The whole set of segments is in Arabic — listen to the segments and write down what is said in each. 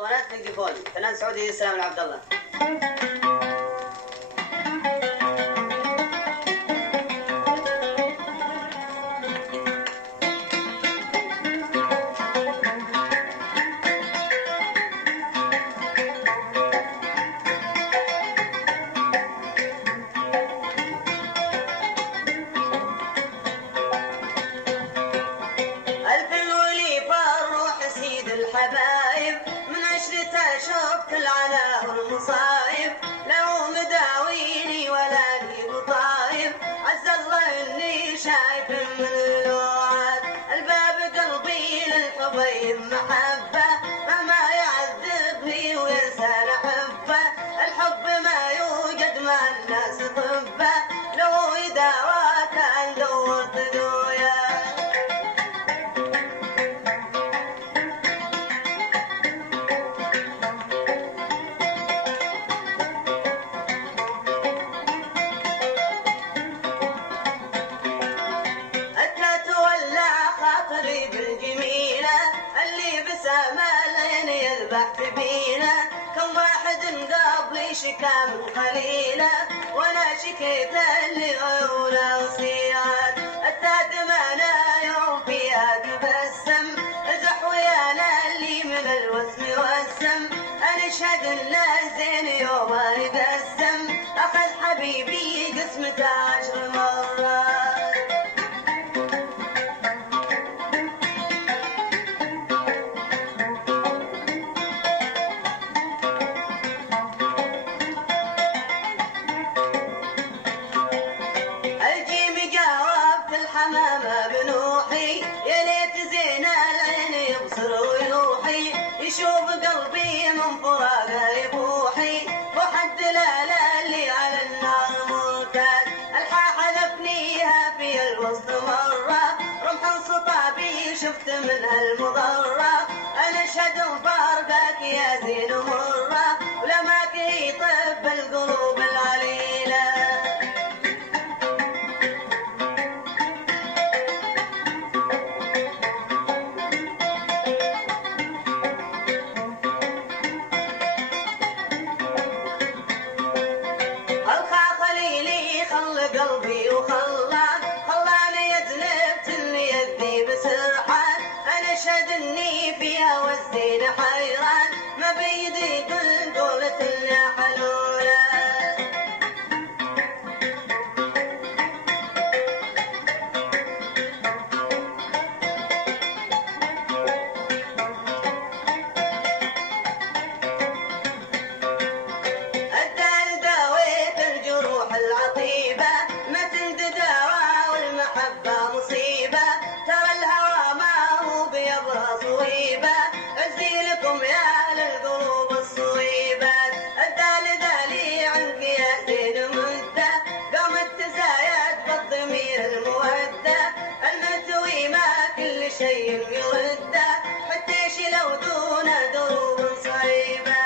اسطوانات في القفول، فنان سعودي سلام العبد الله. الحبايب من عشرته شفت العلا والمصايب، لو مداويني ولا لي بطايب، عز الله اني شايف من الوعد الباب قلبي للحبيب محبه، مهما يعذبني وينسى احبه، الحب ما يوجد مع الناس طبه، لو يداوى كان دورت دويا. بالجميلة اللي بسامالين يذبح بينا، كم واحد قبلي شكا من خليله، وانا شكيت اللي عيونه وصياد، التاد مانا يوم فيها تبسم، ازح ويانا اللي من الوسم والسم، انا اشهد ان الزين يوم يقسم، اخذ حبيبي قسمته 10 مرات. حمامة بنوحي يا ليت زين العين يبصر ويوحي، يشوف قلبي من فراقه يبوحي، وحد لا اللي على النار مرتاد، الحا حذفنيها في الوسط مرة، رمح صطابي شفت منها المضرة، انا اشهد فارقك يا زين مرة، ولماك يطب القلوب العليلة. قلبي خلاني يذنبت اللي يذني بسرحان، انا اشهد اني فيها والزين حيران، ما بيدي كل قولة اللي حلوله. شيء يرده حتى شي لو دون دروب صعيبه.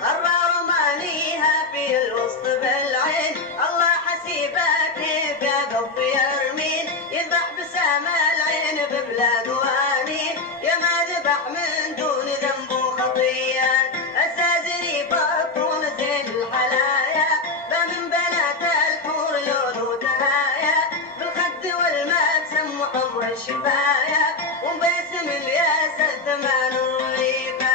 غرار مانيها في الوسط بالعين، الله حسيبه كيف يقف يرمين، يذبح بسام العين ببلاد وانين، يا ما ذبح من دون ذنب وخطيه، الزازري بطول زين الحلايا، فمن بنات الحور لون وتهايا، بالخد والمبسم وحمر الشفايا، وباسم الياسر ثمان الريبه.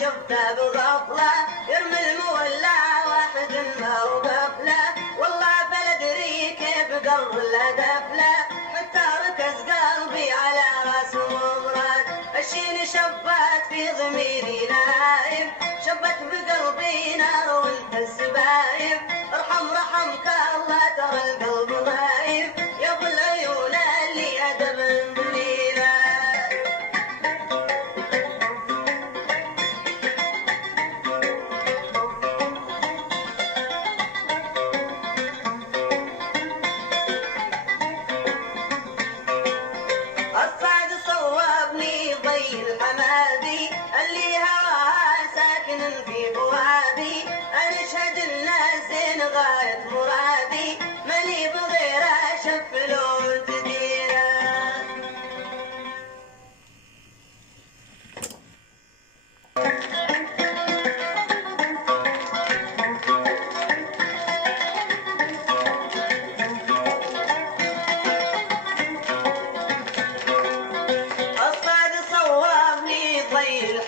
شفته بغفلة يرمي المولع واحد ما وقفله، والله فلدري كيف قر الهدف له، حتى ركز قلبي على راس مبرد، الشين شبت في ضميري نايم، شبت بقلبي نار وانت السبايب، رحمك الله ترى القلب ضايب، يا ابو العيون اللي ادب بليله. في فؤادي أنشهد الناس زين غاية مرادي مالي بغير أشف لون جديدة.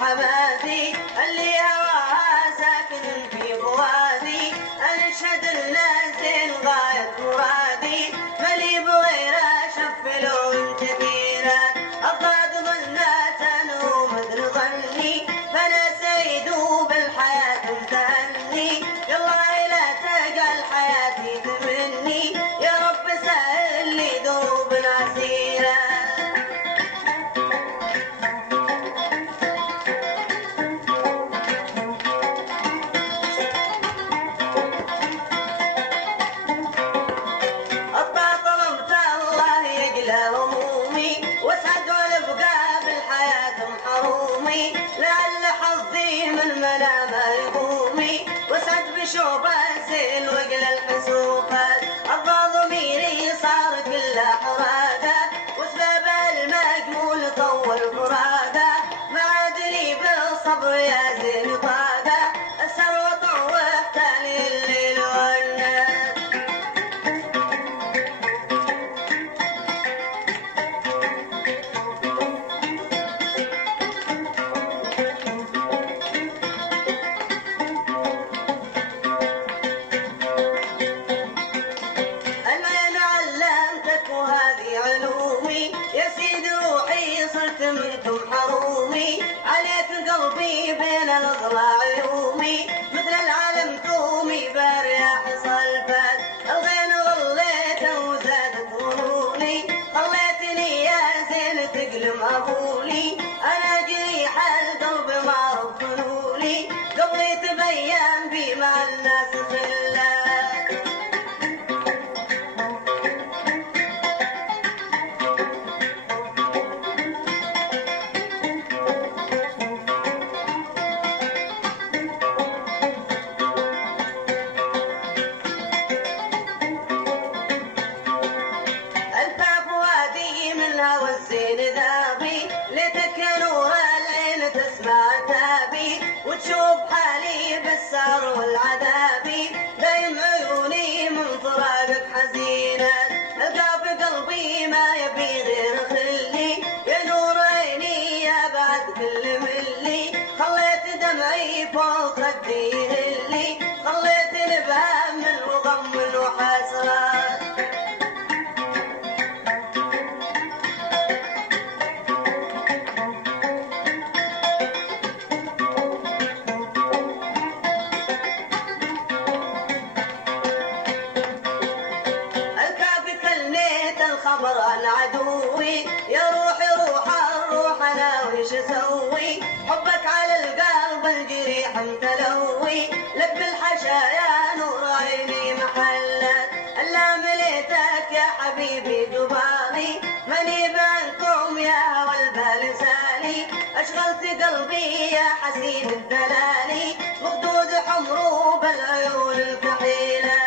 حمادي اللي هواها ساكن في فؤادي أنشهد الناس زين غاية مرادي مالي بغير أشف لون كثيرا أضاد ظنات أنو مثل ظني فأنا سيد بالحياة امتهني يالله لا تجعل حياتي تمني يا رب سهل لي دروب عسيرة. واسعد والبقى بالحياة محرومي لعل حظي من المنام يقومي واسعد بشوب الزين وقل الحسوفات أرضى ضميري صار كل حراقة واسباب المجمول طول فراقة ما عاد لي بالصبر يا زين طاقة أسهر وطوح تاني الليل والناس. يا سيدي روحي صرت منكم حرومي عليك قلبي بين الأضلاع يومي مثل العالم تومي برياح صلفات الغين ظليت وزادت ظنوني خليتني يا زين تقلم أبولي أنا جريح القلب ما رفنولي قبلي تبين بي مع الناس خلات. والزين ذابي ليتك نور العين تسمع تابي وتشوف حالي بالسهر والعذابي دايم عيوني من فراقك حزينة القى في قلبي ما يبي غير خلي يا نور عيني يا بعد كل ملي خليت دمعي فوق خدي يهلي خليتني بهم وغم وحسرات. الخبر عن عدوي يا روحي روح الروح انا وش اسوي حبك على القلب الجريح متلوي لك بالحشايا نور عيني محلات الا مليتك يا حبيبي جبالي ماني بعنكم يا هوى البال سالي اشغلت قلبي يا حسين الدلالي مخدود حمرو بالعيون الكحيلات.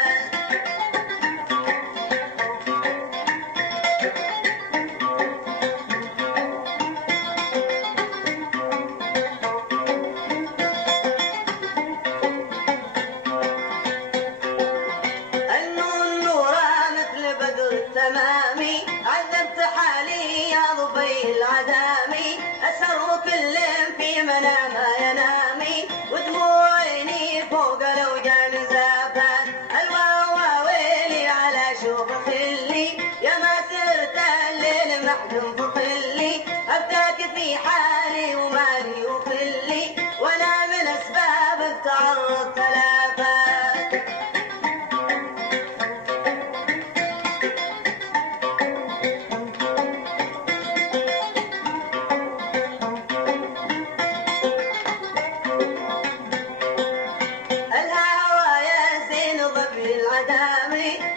تمامي عذبت حالي يا ضبي العدامي أسر كل في منامه ينامي ودموع عيني فوق الأوجان زافت الواوا ويلي على شوف خلي يا ما سرت الليل محزون بخلي أبداك في حالي ومالي وخلي وأنا من أسباب التعرض تلافت.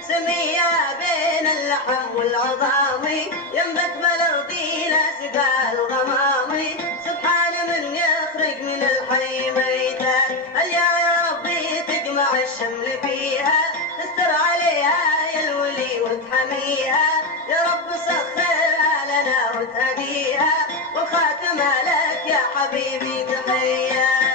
سمية بين اللحم والعظامي ينبت بالأرضي لا سقى الغمامي سبحان من يخرج من الحي ميتا وتحميها، يا رب سخرها لنا وتهديها، والخاتمة لك يا حبيبي تحية.